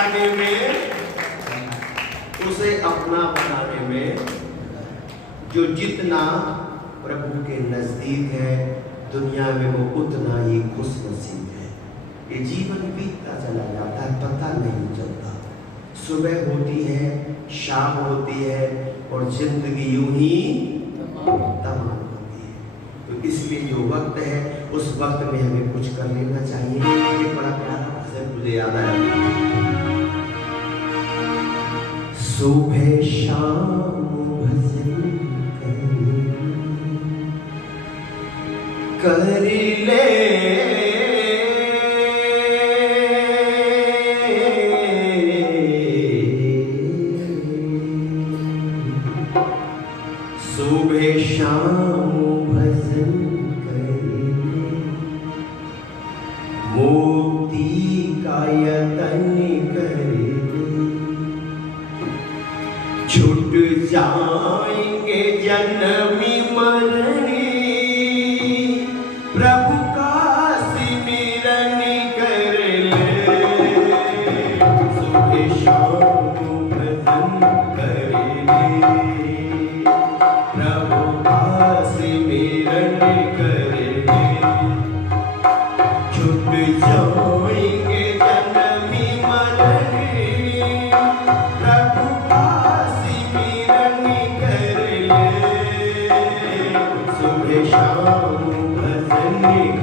लगाने में, उसे अपना बनाने में, जो जितना प्रभु के नजदीक है दुनिया में वो उतना ही खुश नसीब है। ये जीवन बीतता चला जाता है, पता नहीं चलता। सुबह होती है, शाम होती है और जिंदगी यूं ही तमाम होती है। तो इसलिए जो वक्त है उस वक्त में हमें कुछ कर लेना चाहिए। एक बड़ा प्यारा भजन मुझे याद आया, सुबह शाम भजन कर ले, सुबह शाम भजन करे, मुक्ति का यतन करे, छूट जाएंगे जन्मी मरणी, प्रभु का सिमरन कर ले, सुबह शाम भजन कर ले, प्रभु का सिमरन कर ले, छूट जाएंगे जन्मी मरणी, प्रभु का सिमरन कर ले, सुबह शाम भजन कर ले।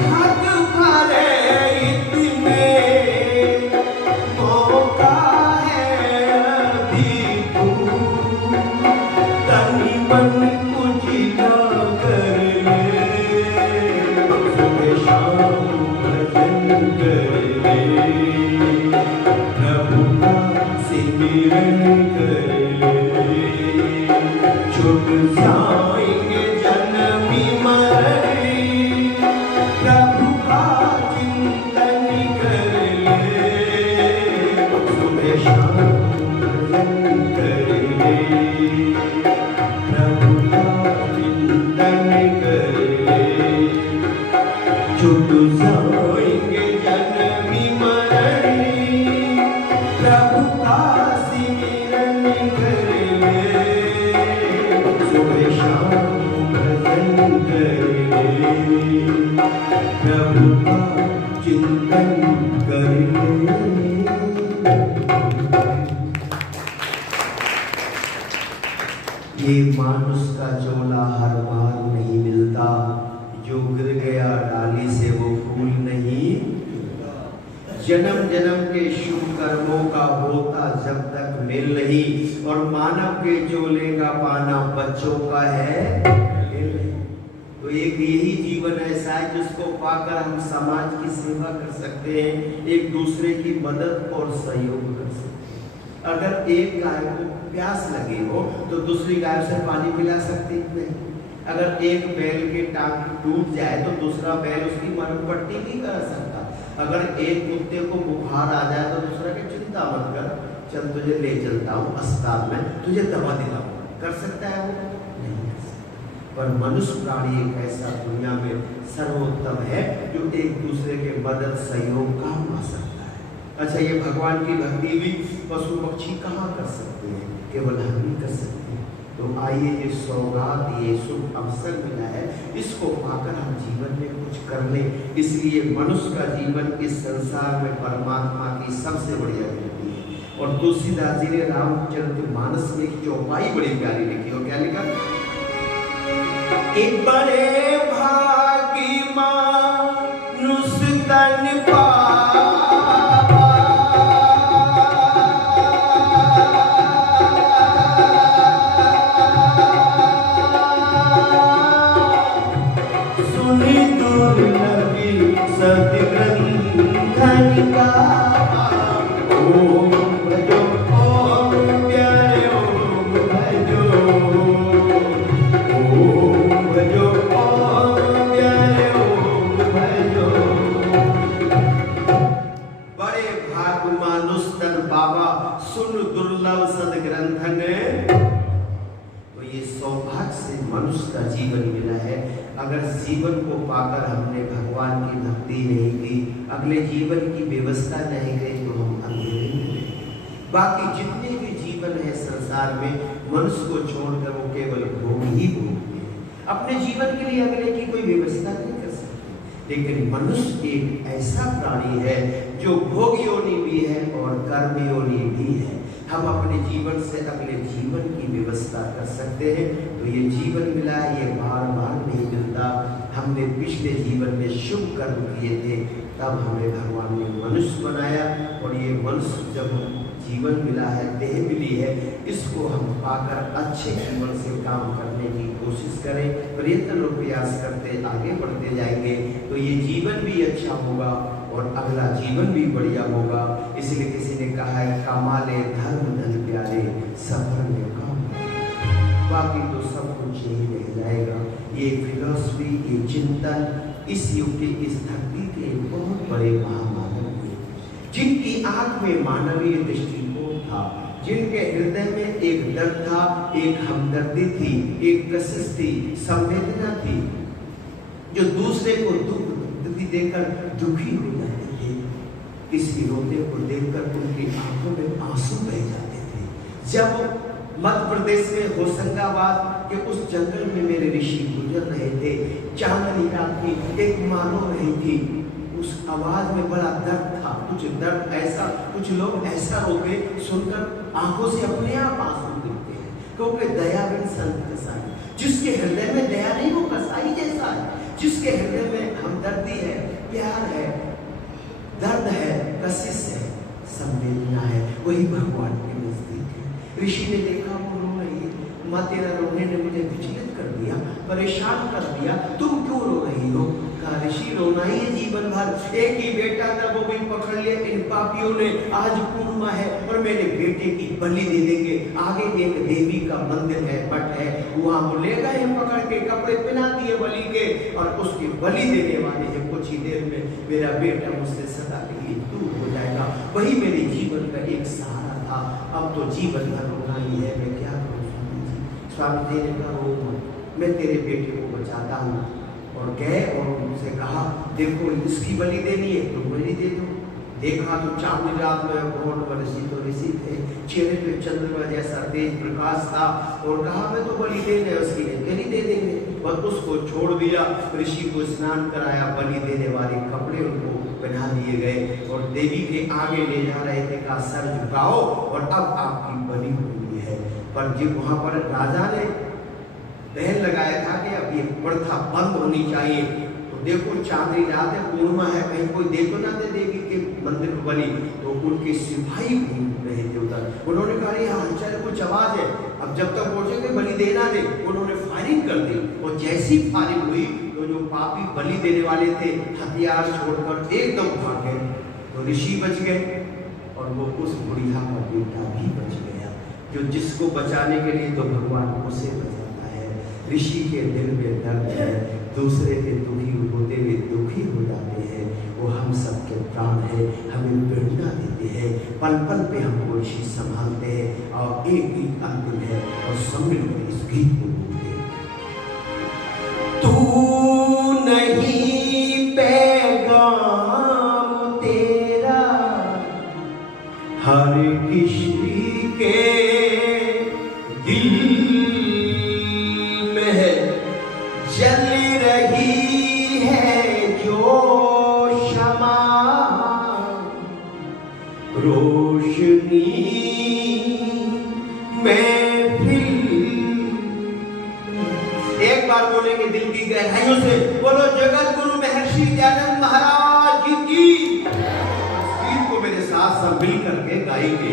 हाथ छूट जाएंगे जन्मी मरणी, प्रभु का सिमरन कर ले, सुबह शाम भजन कर ले, प्रभु का चिंतन कर ले। ये मानुष का चोला हर बार नहीं मिलता, जो गिर गया डाली से वो फूल नहीं। जन्म जन्म के शुभ कर्मों का होता जब तक मेल नहीं, और मानव के चोले का पाना बच्चों का है। तो एक यही जीवन ऐसा है जिसको पाकर हम समाज की सेवा कर सकते हैं, एक दूसरे की मदद और सहयोग कर सकते हैं। अगर एक गाय को प्यास लगी हो तो दूसरी गाय से पानी पिला सकती नहीं। अगर एक बैल के टांग टूट जाए तो दूसरा बैल उसकी मरहम पट्टी नहीं कर सकता। अगर एक कुत्ते को बुखार आ जाए तो दूसरा की चिंता मत कर, चल तुझे ले चलता हूँ अस्पताल में, तुझे दवा दिलाऊं। कर सकता है वो? नहीं कर सकता। पर मनुष्य प्राणी एक ऐसा दुनिया में सर्वोत्तम है जो एक दूसरे के मदद सहयोग काम आ सकता है। अच्छा, ये भगवान की भक्ति भी पशु पक्षी कहाँ कर सकते हैं? केवल हम ही कर सकते हैं। तो आइए ये सौगात, ये शुभ अवसर मिला है, इसको पाकर हम जीवन में कुछ कर लें। इसलिए मनुष्य का जीवन इस संसार में परमात्मा की सबसे बढ़िया कृति है। और तुलसीदास जी ने रामचरितमानस में एक चौपाई बड़ी प्यारी लिखी। और क्या लिखा? एक बड़े भागी मानुष तन पा, सद्ग्रंथन का ओम भजो, ओम प्यारे ओम भजो, ओम भजो, ओम प्यारे ओम भजो। बड़े भाग मानुष तन पावा, सुन दुर्लभ सद्ग्रंथन। तो ये सौभाग्य से मनुष्य का जीवन मिला है। अगर जीवन को पाकर हमने भगवान की भक्ति नहीं की, अगले जीवन की व्यवस्था नहीं की, तो हम अंधेरे में रहेंगे। बाकी जितने भी जीवन है संसार में, मनुष्य को छोड़कर वो केवल भोग ही भोगते हैं। अपने जीवन के लिए अगले की कोई व्यवस्था नहीं कर सकते। लेकिन मनुष्य एक ऐसा प्राणी है जो भोग योनि भी है और कर्म योनि भी है। हम अपने जीवन से अगले जीवन की व्यवस्था कर सकते हैं। तो ये जीवन मिला है, ये बार बार नहीं मिलता। हमने पिछले जीवन में शुभ कर्म किए थे, तब हमें भगवान ने मनुष्य बनाया। और ये मनुष्य जब जीवन मिला है, देह मिली है, इसको हम पाकर अच्छे जीवन से काम करने की कोशिश करें, प्रयत्न और प्रयास करते आगे बढ़ते जाएंगे। तो ये जीवन भी अच्छा होगा और अगला जीवन भी बढ़िया होगा। इसलिए किसी ने कहा है, कमाले धर्म धन प्यारे, सफर में काम। बाकी तो सब कुछ यही रह जाएगा। ये फिलॉसफी, ये चिंतन इस युग के, इस धरती के बहुत बड़े महामानव हुए, जिनकी आंख में मानवीय दृष्टिकोण था, जिनके हृदय में एक दर्द था, एक हमदर्दी थी, एक कशिश थी, संवेदना थी, जो दूसरे को दुख देकर दुखी हो जाते थे। किसी रोते को देखकर उनकी आंखों में आंसू बह जाते थे। जब मध्य प्रदेश में होशंगाबाद के उस जंगल में मेरे ऋषि गुजर रहे थे, चांदनी रात की एक मानो रही थी, उस आवाज में बड़ा दर्द था। कुछ दर्द ऐसा, कुछ लोग ऐसा रोके सुनकर आंखों से अपने आप आंसू गिरते हैं, क्योंकि दया बिन संत कसाई। जिसके हृदय में दया नहीं वो कसाई जैसा है। जिसके हृदय में हमदर्दी है, प्यार है, दर्द है, कशिश है, संवेदना है, वही भगवान के नजदीक है। ऋषि ने देखा वो रो रही है, माँ तेरा रोने ने मुझे विचलित कर दिया, परेशान कर दिया, तुम क्यों रो रही हो? कहा ऋषि रोना ही है जीवन भर। एक ही बेटा था, वो भी पकड़ लिया इन पापियों ने। आज पूर्णिमा है और मेरे बेटे की बलि दे देंगे। आगे एक देवी का मंदिर है, मठ है, वहां वो ले गए पकड़ के, कपड़े पहना दिए बलि के, और उसकी बलि देने वाले हैं। कुछ ही देर में मेरा बेटा मुझसे सदा के लिए दूर हो जाएगा। वही मेरे जीवन का एक सहारा था। अब तो जीवन भर रोना ही है, मैं क्या करूँ स्वामी जी? स्वामी जी ने कहा रो मत, मैं तेरे बेटे को बचाता हूँ और गए और उनसे कहा, देखो इसकी बलि देनी है तो बलि दे दो। देखा तो चांदनी रात में बहुत ऋषि थे, चेहरे पे चंद्रमा जैसा तेज प्रकाश था, और कहा मैं तो बलि देंगे, उसकी नहीं दे देंगे। बस उसको छोड़ दिया, ऋषि को स्नान कराया, बलि देने वाले कपड़े उनको पहना दिए गए और देवी के आगे ले जा रहे थे, कहा सर झुकाओ और अब आपकी बलि हुई है। पर जब वहां पर राजा ने बैन लगाया था कि अब ये प्रथा बंद होनी चाहिए, तो देखो चांदनी रात है, पूर्णिमा है, कहीं कोई दे तो ना दे देवी के मंदिर को बलि। तो उनके सिपाही घूम रहे थे उधर, उन्होंने कहा यहाँ हलचल कुछ आवाज है, अब जब तक पहुंचेंगे बलि देना दे। उन्होंने फायरिंग कर दी और जैसी फायरिंग हुई तो जो पापी बलि देने वाले थे हथियार छोड़कर एकदम भाग गए। तो ऋषि बच गए और वो उस बुढ़िया का बेटा भी बच गया, जो जिसको बचाने के लिए तो भगवान उसे बचाता है। ऋषि के दिल में दर्द है, दूसरे के दुखी होते हुए दुखी हो जाते हैं, वो हम सबके प्राण है, हमें प्रेरणा देते हैं, पल पल पे हमको ऋषि संभालते हैं। और एक गीत अंतिम है और सब मिलकर इस गीत को बोलते हैं। तू नहीं पैगाम तेरा हर किसी के दिल में है, जल रही है जो शमा रोशनी महफिल। एक बार बोलेंगे दिल की गहराइयों से, बोलो जगत गुरु महर्षि दयानंद महाराज जी की। इस गीत को मेरे साथ सब मिल करके गाएंगे।